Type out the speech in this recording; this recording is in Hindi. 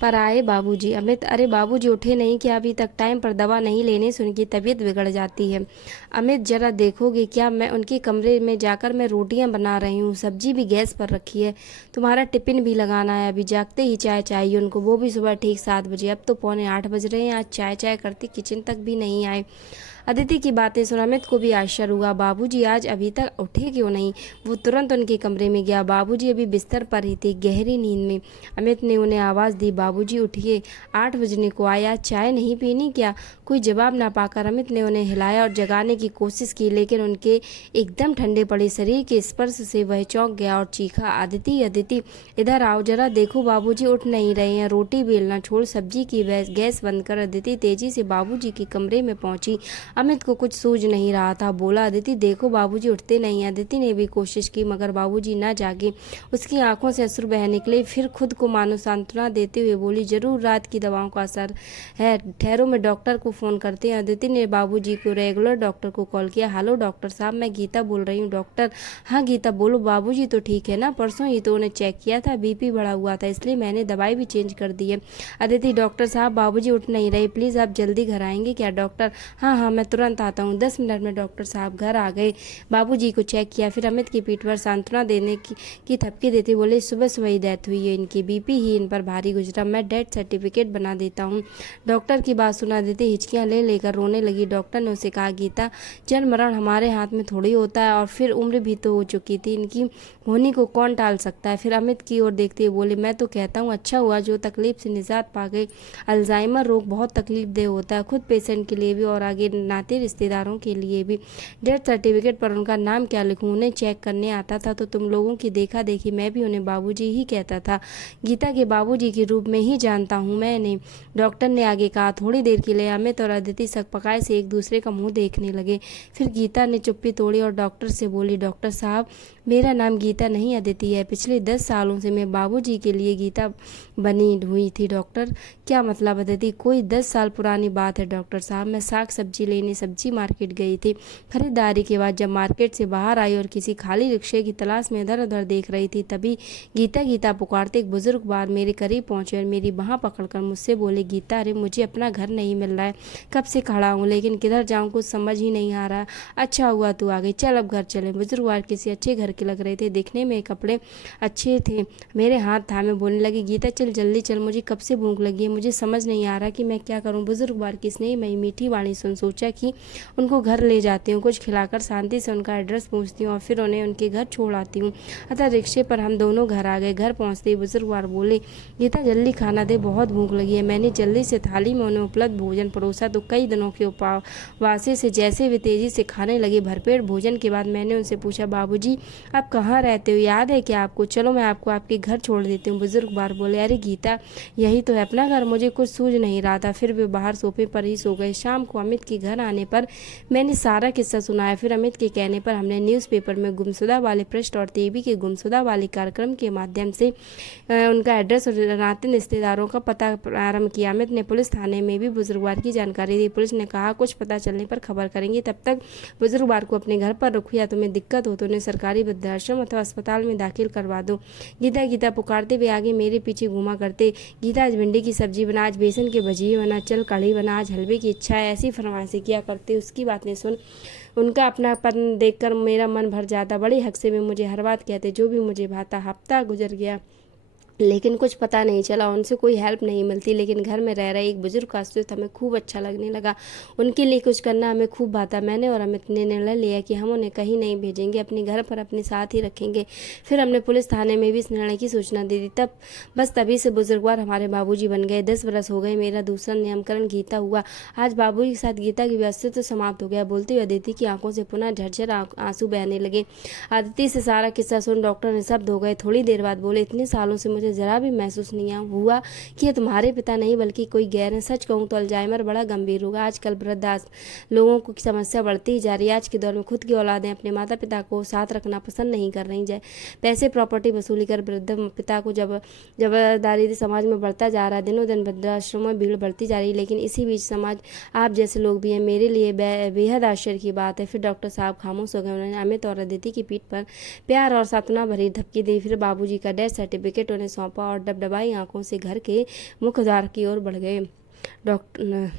पर आए बाबूजी। अमित, अरे बाबूजी उठे नहीं क्या अभी तक? टाइम पर दवा नहीं लेने से उनकी तबीयत बिगड़ जाती है। अमित, जरा देखोगे क्या? मैं उनके कमरे में जाकर मैं रोटियां बना रही हूँ, सब्जी भी गैस पर रखी है, तुम्हारा टिफिन भी लगाना है। अभी जागते ही चाय चाहिए उनको, वो भी सुबह ठीक 7 बजे। अब तो पौने 8 बज रहे हैं, आज चाय चाय करते किचन तक भी नहीं आए। अदिति की बातें सुन अमित को भी आश्चर्य हुआ। बाबूजी आज अभी तक उठे क्यों नहीं? वो तुरंत उनके कमरे में गया। बाबूजी अभी बिस्तर पर ही थे, गहरी नींद में। अमित ने उन्हें आवाज़ दी, बाबूजी उठिए, 8 बजने को आया, चाय नहीं पीनी क्या? कोई जवाब ना पाकर अमित ने उन्हें हिलाया और जगाने की कोशिश की, लेकिन उनके एकदम ठंडे पड़े शरीर के स्पर्श से वह चौंक गया और चीखा, अदिति अदिति इधर आओ, जरा देखो बाबूजी उठ नहीं रहे हैं। रोटी बेलना छोड़ सब्जी की गैस बंद कर। अदिति तेजी से बाबूजी के कमरे में पहुंची। अमित को कुछ सूझ नहीं रहा था। बोला, अदिति देखो बाबूजी उठते नहीं हैं। अदिति ने भी कोशिश की मगर बाबूजी न जागे। उसकी आंखों से अश्रु बह निकले। फिर खुद को मानो सांत्वना देते हुए बोली, जरूर रात की दवाओं का असर है, ठहरो मैं डॉक्टर को फ़ोन करते हैं। अदिति ने बाबूजी को रेगुलर डॉक्टर को कॉल किया। हेलो डॉक्टर साहब, मैं गीता बोल रही हूँ। डॉक्टर, हाँ गीता बोलो, बाबूजी तो ठीक है ना? परसों ही तो उन्हें चेक किया था, बीपी बढ़ा हुआ था, इसलिए मैंने दवाई भी चेंज कर दी है। अदिति, डॉक्टर साहब बाबूजी उठ नहीं रहे, प्लीज़ आप जल्दी घर आएंगे क्या? डॉक्टर, हाँ हाँ मैं तुरंत आता हूँ। 10 मिनट में डॉक्टर साहब घर आ गए। बाबूजी को चेक किया, फिर अमित की पीठ पर सांत्वना देने की थपकी देते बोले, सुबह सुबह ही डेथ हुई है इनकी, बीपी ही इन पर भारी गुजरा, मैं डेथ सर्टिफिकेट बना देता हूँ। डॉक्टर की बात सुना देते हिचकियाँ ले लेकर रोने लगी। डॉक्टर ने उसे कहा, गीता जन्म मरण हमारे हाथ में थोड़ी होता है, और फिर उम्र भी तो हो चुकी थी, इनकी होनी को कौन टाल सकता है? फिर अमित की ओर देखते हुए बोले, मैं तो कहता हूँ अच्छा हुआ जो तकलीफ से निजात पा गए। अल्जाइमर रोग बहुत तकलीफ देह होता है, खुद पेशेंट के लिए भी और आगे नाते रिश्तेदारों के लिए भी। डेथ सर्टिफिकेट पर उनका नाम क्या लिखूं? उन्हें चेक करने आता था तो तुम लोगों की देखा देखी मैं भी उन्हें बाबूजी ही कहता था, गीता के बाबूजी के रूप में ही जानता हूँ मैं इन्हें। डॉक्टर ने आगे कहा। थोड़ी देर के लिए अमित और अदिति सकपकाए से एक दूसरे का मुंह देखने लगे। फिर गीता ने चुप्पी तोड़ी और डॉक्टर से बोली, डॉक्टर साहब मेरा नाम गीता नहीं अदिति है, पिछले 10 सालों से मैं बाबूजी के लिए गीता बनी हुई थी। डॉक्टर, क्या मतलब अदिति? कोई 10 साल पुरानी बात है डॉक्टर साहब, मैं साग सब्जी लेने सब्जी मार्केट गई थी। खरीदारी के बाद जब मार्केट से बाहर आई और किसी खाली रिक्शे की तलाश में इधर उधर देख रही थी, तभी गीता गीता पुकारते एक बुजुर्ग बार मेरे करीब पहुंचे और मेरी बाह पकड़कर मुझसे बोले, गीता अरे मुझे अपना घर नहीं मिल रहा है, कब से खड़ा हूँ लेकिन किधर जाऊँ कुछ समझ ही नहीं आ रहा। अच्छा हुआ तू आ गई, चल अब घर चले। बुजुर्ग बार किसी अच्छे घर के लग रहे थे, दिखने में कपड़े अच्छे थे। मेरे हाथ थामे बोलने लगी, गीता चल जल्दी चल, मुझे कब से भूख लगी है, मुझे समझ नहीं आ रहा कि मैं क्या करूँ। बुजुर्ग बार की स्नेहमयी मीठी वाणी सुन सोचा कि उनको घर ले जाती हूँ, कुछ खिलाकर शांति से उनका एड्रेस पूछती हूँ और फिर उन्हें उनके घर छोड़ आती हूँ। अतः रिक्शे पर हम दोनों घर आ गए। घर पहुँचते ही बुजुर्ग बार बोले, गीता जल्दी खाना दे, बहुत भूख लगी है। मैंने जल्दी से थाली में उन्हें उपलब्ध भोजन परोसा तो कई दिनों के उपवासे से जैसे वे तेजी से खाने लगे। भरपेट भोजन के बाद मैंने उनसे पूछा, बाबूजी आप कहाँ रहते हो, याद है क्या आपको? चलो मैं आपको आपके घर छोड़ देती हूँ। बुजुर्ग बार बोले, अरे गीता यही तो है अपना घर, मुझे कुछ सूझ नहीं रहा था। फिर वे बाहर सोफे पर ही सो गए। शाम को अमित के घर आने पर मैंने सारा किस्सा सुनाया। फिर अमित के कहने पर हमने न्यूज़पेपर में गुमशुदा वाले पृष्ठ और टीवी के गुमशुदा वाले कार्यक्रम के माध्यम से उनका एड्रेस और नाते रिश्तेदारों का पता प्रारंभ किया। अमित ने पुलिस थाने में भी बुजुर्गवार की जानकारी दी। पुलिस ने कहा कुछ पता चलने पर खबर करेंगे, तब तक बुजुर्गवार को अपने घर पर रखो या तुम्हें दिक्कत हो तो उन्हें सरकारी वृद्धाश्रम अथवा अस्पताल में दाखिल करवा दो। गीता गीता पुकारते हुए आगे मेरे पीछे घूमा करते। गीता आज भिंडी की सब्जी बना, आज बेसन के भजिए बना, चल कढ़ी बना, आज हलवे की इच्छा है, ऐसी फरमाइशें किया करते। उसकी बातें सुन उनका अपनापन देखकर मेरा मन भर जाता। बड़े हक से वे मुझे हर बात कहते जो भी मुझे भाता। हफ्ता गुजर गया लेकिन कुछ पता नहीं चला, उनसे कोई हेल्प नहीं मिलती। लेकिन घर में रह रहे एक बुजुर्ग का अस्तित्व हमें खूब अच्छा लगने लगा। उनके लिए कुछ करना हमें खूब भाता। मैंने और अमित ने निर्णय लिया कि हम उन्हें कहीं नहीं भेजेंगे, अपने घर पर अपने साथ ही रखेंगे। फिर हमने पुलिस थाने में भी इस निर्णय की सूचना दे दी। तभी से बुजुर्गवार हमारे बाबूजी बन गए। 10 बरस हो गए। मेरा दूसरा नामकरण गीता हुआ। आज बाबूजी के साथ गीता की भी अस्तित्व समाप्त हो गया। बोलते हुए अदिति की आंखों से पुनः झरझर आंसू बहने लगे। अदिति से सारा किस्सा सुन डॉक्टर निःशब्द हो गए। थोड़ी देर बाद बोले, इतने सालों से मुझे जरा भी महसूस नहीं हुआ कि ये तुम्हारे पिता नहीं बल्कि कोई गैर है। सच कहूँ तो अल्जाइमर बड़ा गंभीर होगा। आजकल वृद्धाश्रम लोगों की समस्या बढ़ती ही जा रही है। आज के दौर में खुद की औलादें अपने माता पिता को साथ रखना पसंद नहीं कर रही है। पैसे प्रॉपर्टी वसूली कर वृद्ध पिता को जबरदारी समाज में बढ़ता जा रहा है। दिनों दिन वृद्धाश्रमों में भीड़ बढ़ती जा रही है। लेकिन इसी बीच समाज आप जैसे लोग भी हैं, मेरे लिए बेहद आश्चर्य की बात है। फिर डॉक्टर साहब खामोश हो गए। उन्होंने अमित और अदिति की पीठ पर प्यार और सांत्वना भरी धपकी दी। फिर बाबूजी का डेथ सर्टिफिकेट उन्हें सौंपा और डबडबाई आंखों से घर के मुख्य द्वार की ओर बढ़ गए। डॉक्टर